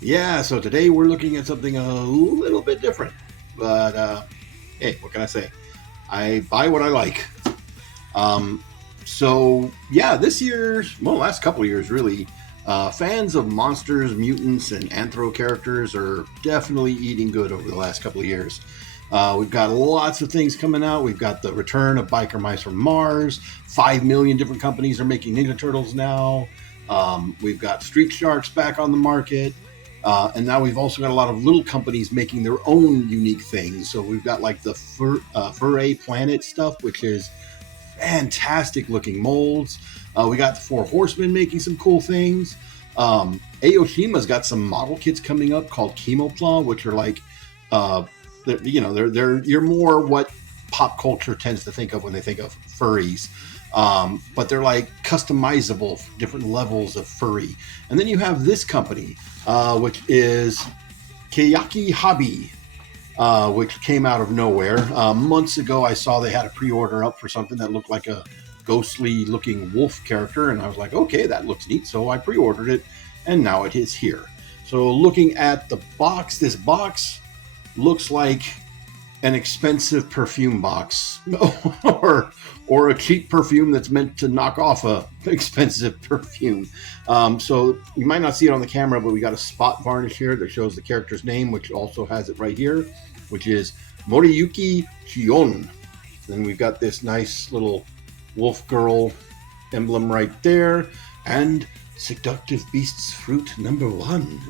Yeah, so today we're looking at something a little bit different. But hey, what can I say? I buy what I like. Um, so yeah, this year's, well, last couple of years really, fans of monsters, mutants, and anthro characters are definitely eating good over the last couple of years. We've got lots of things coming out. We've got the return of Biker Mice from Mars. 5 million different companies are making Ninja Turtles now. We've got Street Sharks back on the market. And now we've also got a lot of little companies making their own unique things. So we've got like the Furry Planet stuff, which is fantastic looking molds. We got the Four Horsemen making some cool things. Aoshima's got some model kits coming up called Chemopla, which are like, they're you're more what pop culture tends to think of when they think of furries. But they're like customizable, different levels of furry. And then you have this company, which is Keyaki Hobby, which came out of nowhere. Months ago, I saw they had a pre-order up for something that looked like a ghostly-looking wolf character, and I was like, okay, that looks neat. So I pre-ordered it, and now it is here. So looking at the box, this box looks like an expensive perfume box or a cheap perfume that's meant to knock off a expensive perfume. So you might not see it on the camera, but we got a spot varnish here that shows the character's name, which also has it right here, which is Moriyuki Shion. Then we've got this nice little wolf girl emblem right there, and seductive beasts fruit #1.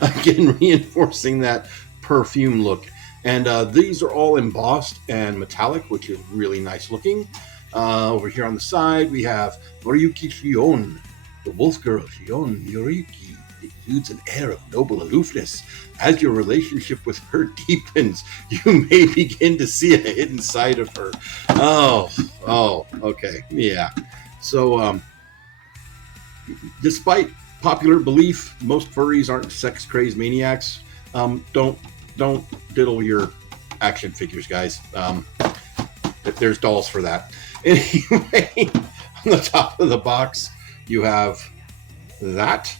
Again, reinforcing that perfume look. And these are all embossed and metallic, which is really nice looking. Over here on the side, we have Moriyuki Shion, the wolf girl Shion Moriyuki exudes an air of noble aloofness. As your relationship with her deepens, you may begin to see a hidden side of her. Okay, yeah. So, despite popular belief, most furries aren't sex-crazed maniacs. Don't diddle your action figures, guys. There's dolls for that. Anyway, on the top of the box, you have that.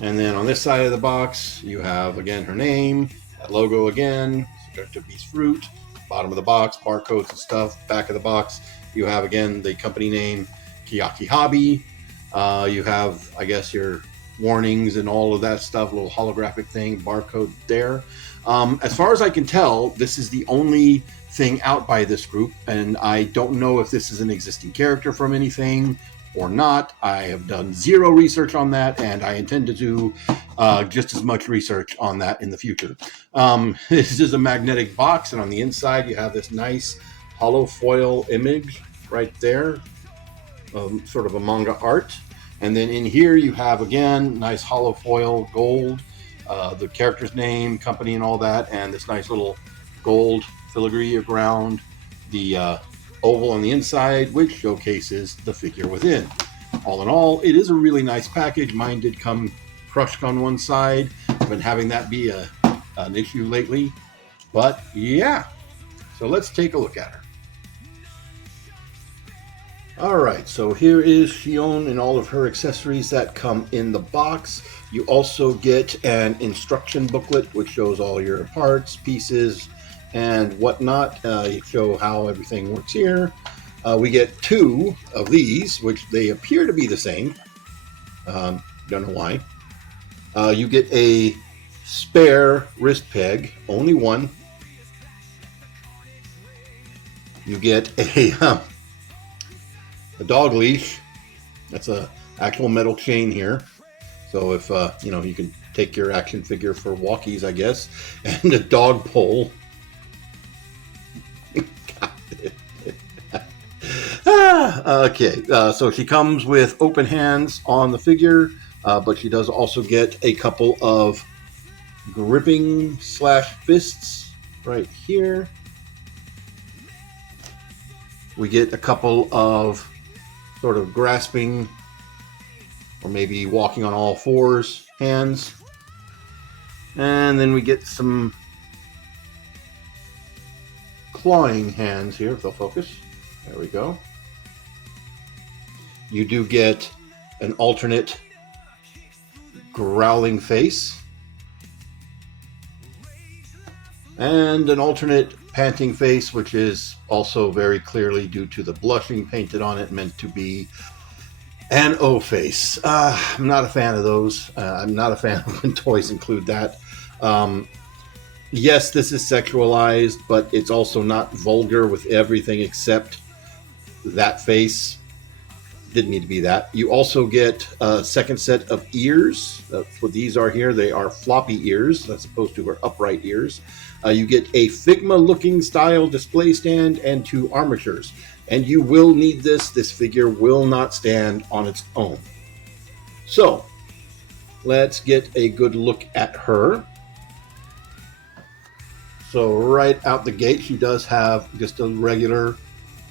And then on this side of the box, you have, again, her name, that logo again, Seductive Beast Fruit, bottom of the box, barcodes and stuff. Back of the box, you have, again, the company name, Keyaki Hobby. You have, I guess, your warnings and all of that stuff, a little holographic thing, barcode there. As far as I can tell, this is the only thing out by this group, and I don't know if this is an existing character from anything or not. I have done zero research on that, and I intend to do just as much research on that in the future. This is a magnetic box, and on the inside you have this nice hollow foil image right there, sort of a manga art. And then in here you have, again, nice hollow foil gold, the character's name, company, and all that, and this nice little gold filigree around the oval on the inside, which showcases the figure within. All in all, it is a really nice package. Mine did come crushed on one side. I've been having that be an issue lately. But yeah, so let's take a look at her. Alright, so here is Shion and all of her accessories that come in the box. You also get an instruction booklet which shows all your parts, pieces, and whatnot. You show how everything works here. We get 2 of these, which they appear to be the same. Don't know why. You get a spare wrist peg, only one. You get a dog leash. That's a actual metal chain here. So if you can take your action figure for walkies, I guess, and a dog pole. Okay, so she comes with open hands on the figure, but she does also get a couple of gripping / fists right here. We get a couple of sort of grasping or maybe walking on all fours hands. And then we get some clawing hands here, if they'll focus. There we go. You do get an alternate growling face, and an alternate panting face, which is also very clearly, due to the blushing painted on it, meant to be an O face. I'm not a fan of those. I'm not a fan of when toys include that. Yes, this is sexualized, but it's also not vulgar with everything except that face. Didn't need to be that. You also get a second set of ears. That's what these are here. They are floppy ears as opposed to our upright ears. You get a Figma-looking style display stand and 2 armatures. And you will need this. This figure will not stand on its own. So, let's get a good look at her. So right out the gate, she does have just a regular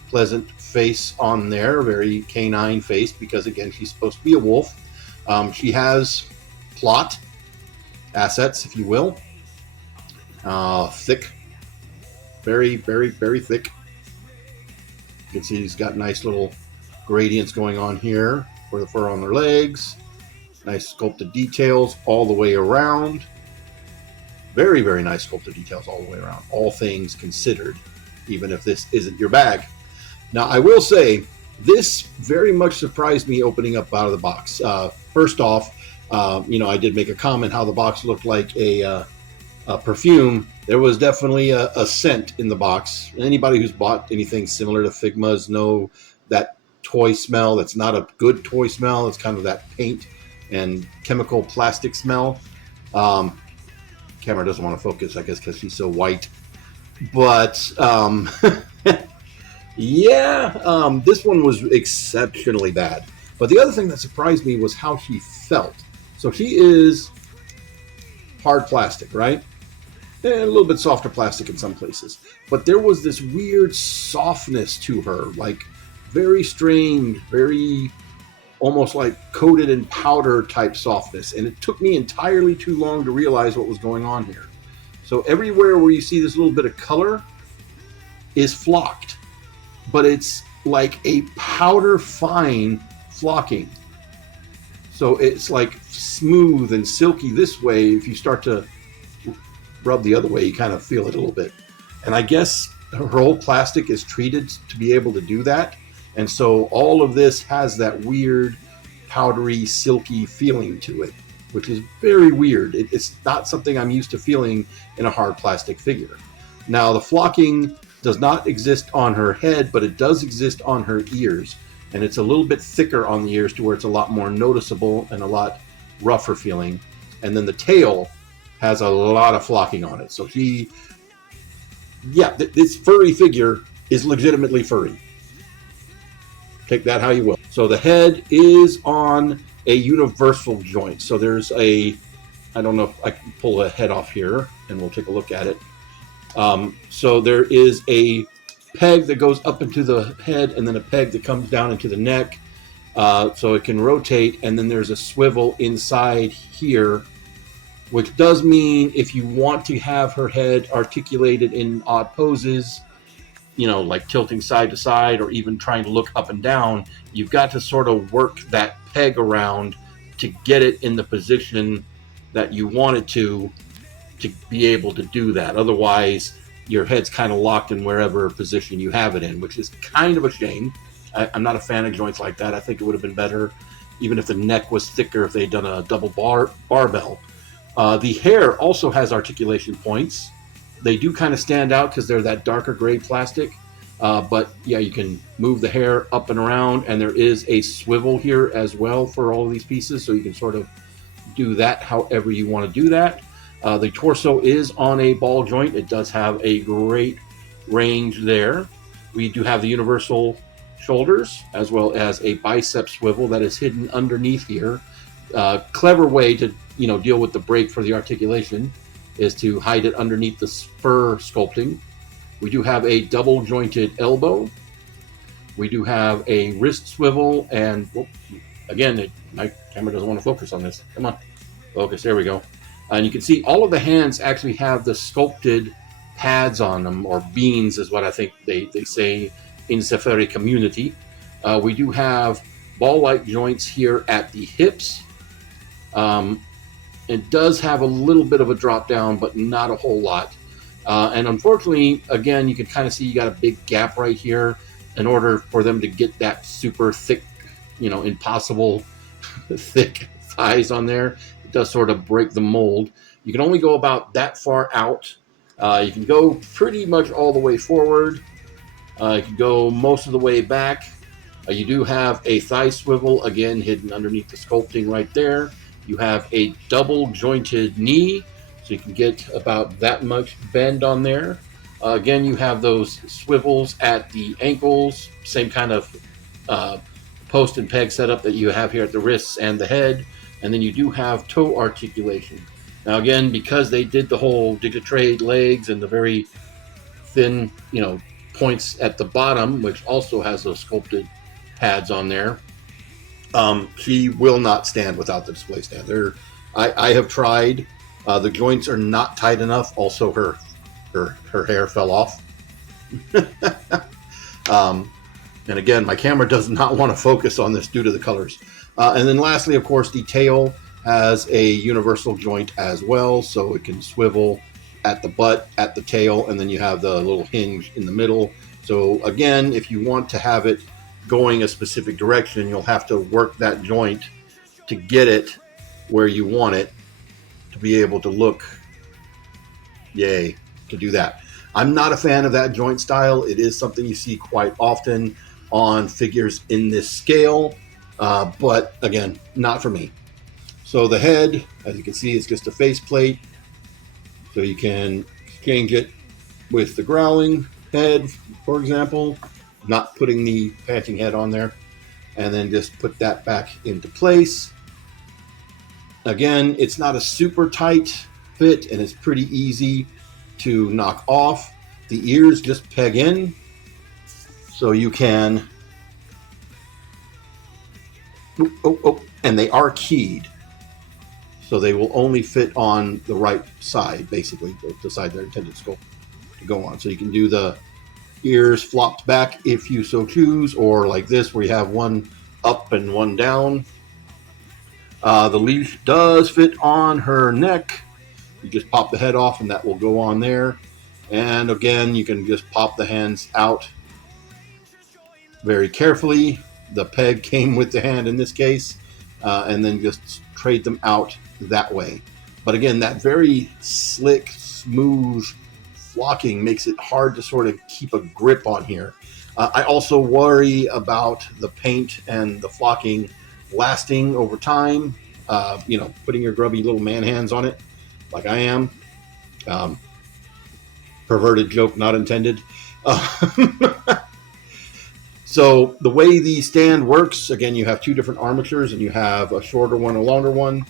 pleasant face on there, very canine face, because again, she's supposed to be a wolf. She has plot assets, if you will. Thick, very, very, very thick. You can see he's got nice little gradients going on here for the fur on their legs. Nice sculpted details all the way around. Very, very nice sculpted details all the way around. All things considered, even if this isn't your bag. Now, I will say, this very much surprised me opening up out of the box. First off, I did make a comment how the box looked like a perfume. There was definitely a scent in the box. Anybody who's bought anything similar to Figma's know that toy smell. That's not a good toy smell. It's kind of that paint and chemical plastic smell. Camera doesn't want to focus, I guess, because she's so white. But this one was exceptionally bad. But the other thing that surprised me was how she felt. So she is hard plastic, right? And a little bit softer plastic in some places. But there was this weird softness to her, like very strained, very almost like coated in powder type softness. And it took me entirely too long to realize what was going on here. So everywhere where you see this little bit of color is flocked, but it's like a powder fine flocking. So it's like smooth and silky this way. If you start to rub the other way, you kind of feel it a little bit. And I guess her whole plastic is treated to be able to do that. And so all of this has that weird, powdery, silky feeling to it, which is very weird. It's not something I'm used to feeling in a hard plastic figure. Now, the flocking does not exist on her head, but it does exist on her ears. And it's a little bit thicker on the ears to where it's a lot more noticeable and a lot rougher feeling. And then the tail has a lot of flocking on it. So this furry figure is legitimately furry. Take that how you will. So the head is on a universal joint. So there's I don't know if I can pull a head off here and we'll take a look at it. So there is a peg that goes up into the head and then a peg that comes down into the neck. So it can rotate, and then there's a swivel inside here, which does mean if you want to have her head articulated in odd poses, like tilting side to side or even trying to look up and down, you've got to sort of work that peg around to get it in the position that you want it to be able to do that. Otherwise, your head's kind of locked in wherever position you have it in, which is kind of a shame. I'm not a fan of joints like that. I think it would have been better, even if the neck was thicker, if they'd done a double barbell. The hair also has articulation points. They do kind of stand out because they're that darker gray plastic. But yeah, you can move the hair up and around, and there is a swivel here as well for all of these pieces, so you can sort of do that however you want to do that. The torso is on a ball joint. It does have a great range there. We do have the universal shoulders as well as a bicep swivel that is hidden underneath here. Clever way to deal with the break for the articulation is to hide it underneath the spur sculpting. We do have a double jointed elbow. We do have a wrist swivel, and again, my camera doesn't want to focus on this. Come on, focus. There we go. And you can see all of the hands actually have the sculpted pads on them, or beans is what I think they say in the Furry community. We do have ball-like joints here at the hips. It does have a little bit of a drop down, but not a whole lot. And unfortunately, again, you can kind of see you got a big gap right here. In order for them to get that super thick, impossible thick thighs on there, it does sort of break the mold. You can only go about that far out. You can go pretty much all the way forward. You can go most of the way back. You do have a thigh swivel, again, hidden underneath the sculpting right there. You have a double jointed knee, so you can get about that much bend on there. Again, you have those swivels at the ankles, same kind of post and peg setup that you have here at the wrists and the head. And then you do have toe articulation. Now, again, because they did the whole Digitrade legs and the very thin, points at the bottom, which also has those sculpted pads on there, she will not stand without the display stand. I have tried. The joints are not tight enough. Also, her hair fell off. And again, my camera does not want to focus on this due to the colors. And then lastly, of course, the tail has a universal joint as well, so it can swivel at the butt, at the tail, and then you have the little hinge in the middle. So again, if you want to have it going a specific direction, you'll have to work that joint to get it where you want it to be able to look, to do that. I'm not a fan of that joint style. It is something you see quite often on figures in this scale, but again, not for me. So the head, as you can see, is just a faceplate, so you can change it with the growling head, for example, not putting the panting head on there, and then just put that back into place. Again, it's not a super tight fit, and it's pretty easy to knock off. The ears just peg in, so you can, and they are keyed, so they will only fit on the right side, basically, the side they're intended to go on. So you can do the ears flopped back if you so choose, or like this, where you have one up and one down. The leash does fit on her neck. You just pop the head off and that will go on there. And again, you can just pop the hands out very carefully. The peg came with the hand in this case, and then just trade them out that way. But again, that very slick, smooth flocking makes it hard to sort of keep a grip on here. I also worry about the paint and the flocking lasting over time. Putting your grubby little man hands on it, like I am. Perverted joke not intended. So the way the stand works, again, you have two different armatures, and you have a shorter one, a longer one.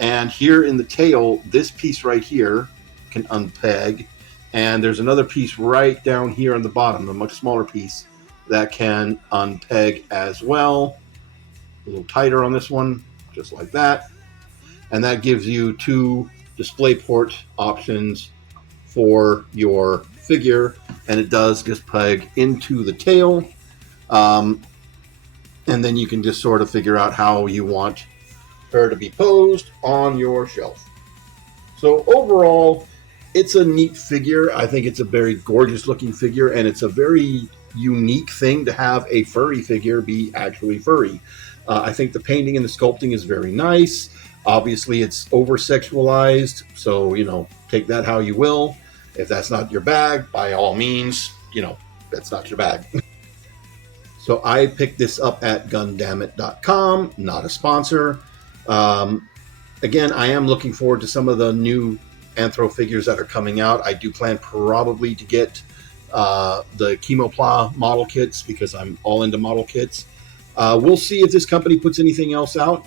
And here in the tail, this piece right here can unpeg. And there's another piece right down here on the bottom, a much smaller piece, that can unpeg as well. A little tighter on this one, just like that. And that gives you two display port options for your figure. And it does just peg into the tail. And then you can just sort of figure out how you want her to be posed on your shelf. So overall, it's a neat figure. I think it's a very gorgeous looking figure, and it's a very unique thing to have a furry figure be actually furry. I think the painting and the sculpting is very nice. Obviously, it's over-sexualized, so, take that how you will. If that's not your bag, by all means, that's not your bag. So I picked this up at Gundamit.com, not a sponsor. Again, I am looking forward to some of the new Anthro figures that are coming out. I do plan probably to get the Chemopla model kits, because I'm all into model kits. We'll see if this company puts anything else out.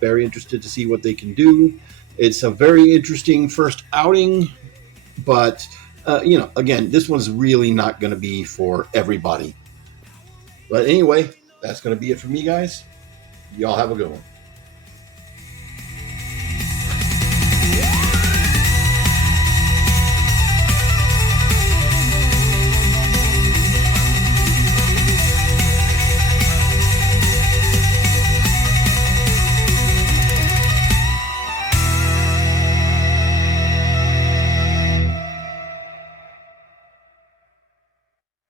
Very interested to see what they can do. It's a very interesting first outing, but, again, this one's really not going to be for everybody. But anyway, that's going to be it for me, guys. Y'all have a good one.